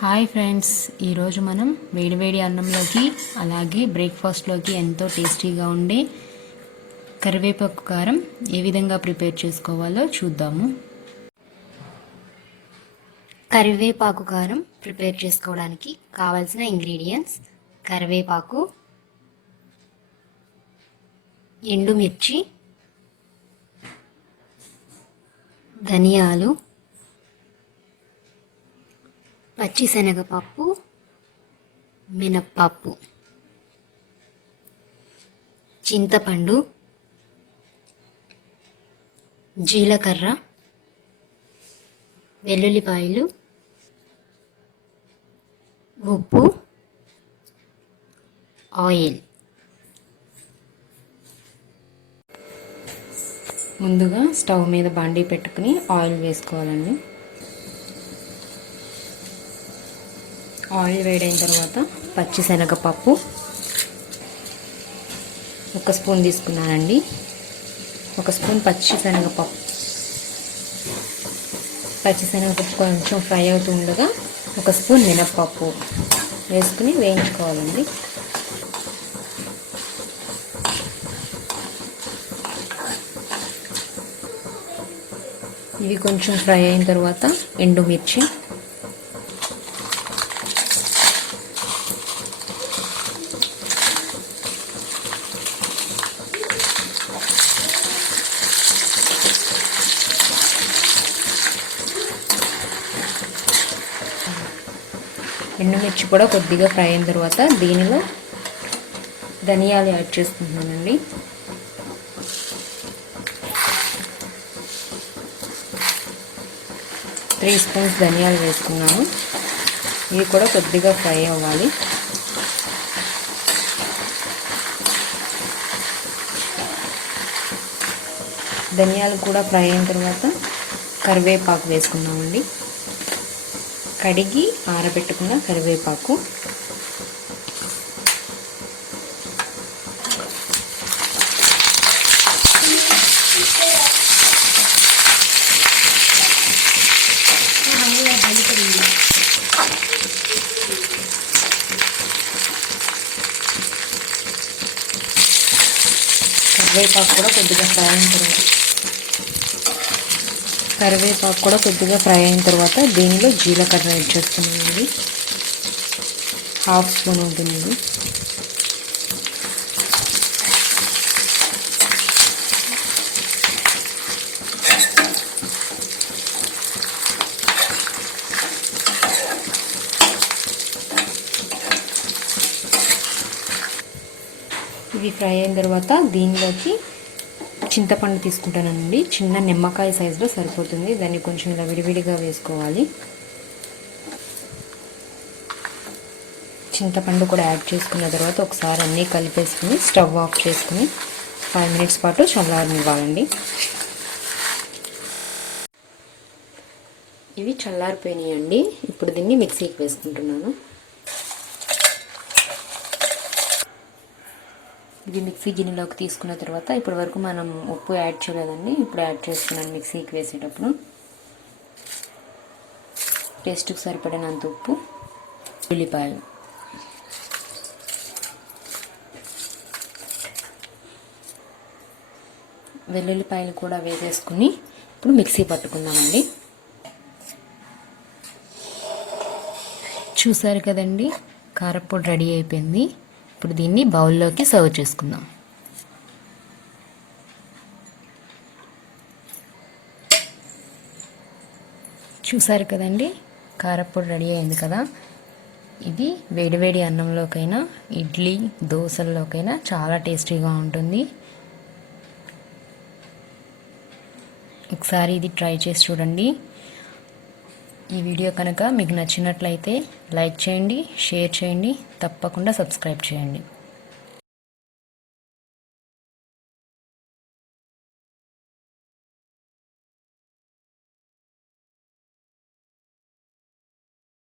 Hi friends, ఈరోజు మనం వేడివేడి అన్నంలోకి అలాగే బ్రేక్ఫాస్ట్లోకి ఎంతో టేస్టీగా ఉండే కరివేపాకు కారం ఏ విధంగా ప్రిపేర్ చేసుకోవాలో చూద్దాము. కరివేపాకు కారం ప్రిపేర్ చేసుకోవడానికి కావాల్సిన ఇంగ్రీడియంట్స్: కరివేపాకు, ఎండుమిర్చి, ధనియాలు, పచ్చిశనగపప్పు, మినప్పప్పు, చింతపండు, జీలకర్ర, వెల్లుల్లిపాయలు, ఉప్పు, ఆయిల్. ముందుగా స్టవ్ మీద బాండీ పెట్టుకుని ఆయిల్ వేసుకోవాలండి. ఆయిల్ వేడైన తర్వాత పచ్చిశనగపప్పు 1 స్పూన్ తీసుకున్నానండి. 1 స్పూన్ పచ్చిశనగపప్పు కొంచెం ఫ్రై అవుతుండగా 1 స్పూన్ మినప్పప్పు వేసుకుని వేయించుకోవాలండి. ఇవి కొంచెం ఫ్రై అయిన తర్వాత ఎండుమిర్చి, కూడా కొద్దిగా ఫ్రై అయిన తర్వాత దీనిలో ధనియాలు యాడ్ చేసుకుంటున్నానండి. త్రీ స్పూన్స్ ధనియాలు వేసుకున్నాను. ఇవి కూడా కొద్దిగా ఫ్రై అవ్వాలి. ధనియాలు కూడా ఫ్రై అయిన తర్వాత కరివేపాకు వేసుకున్నామండి. కడిగి ఆరబెట్టుకున్న కరివేపాకు, కరివేపాకు కూడా కొద్దిగా ఫ్రై అయిన తర్వాత దీనిలో జీలకర్ర యాడ్ చేస్తున్నానండి. 1/2 స్పూన్ ఉంటుంది. ఇవి ఫ్రై అయిన తర్వాత దీనిలోకి చింతపండు తీసుకుంటానండి. చిన్న నిమ్మకాయ సైజులో సరిపోతుంది. దాన్ని కొంచెం ఇలా విడివిడిగా వేసుకోవాలి. చింతపండు కూడా యాడ్ చేసుకున్న తర్వాత ఒకసారి అన్నీ కలిపేసుకుని స్టవ్ ఆఫ్ చేసుకుని 5 మినిట్స్ పాటు చల్లారనివ్వాలండి. ఇవి చల్లారిపోయినాయండి. ఇప్పుడు దీన్ని మిక్సీకి వేసుకుంటున్నాను. ఇది మిక్సీ గిన్నెలోకి తీసుకున్న తర్వాత ఇప్పటి వరకు మనం ఉప్పు యాడ్ చేయలేదండి. ఇప్పుడు యాడ్ చేస్తున్నాను. మిక్సీకి వేసేటప్పుడు టేస్ట్కి సరిపడినంత ఉప్పు, ఉల్లిపాయలు, వెల్లుల్లిపాయలు కూడా వేసేసుకుని ఇప్పుడు మిక్సీ పట్టుకుందామండి. చూసారు కదండి, కారప్పొడి రెడీ అయిపోయింది. ఇప్పుడు దీన్ని బౌల్లోకి సర్వ్ చేసుకుందాం. చూసారు కదండి, కారప్పొడి రెడీ అయింది కదా. ఇది వేడివేడి అన్నంలోకైనా, ఇడ్లీ, దోశల్లోకైనా చాలా టేస్టీగా ఉంటుంది. ఒకసారి ఇది ట్రై చేసి చూడండి. ఈ వీడియో కనుక మీకు నచ్చినట్లయితే లైక్ చేయండి, షేర్ చేయండి, తప్పకుండా సబ్స్క్రైబ్ చేయండి.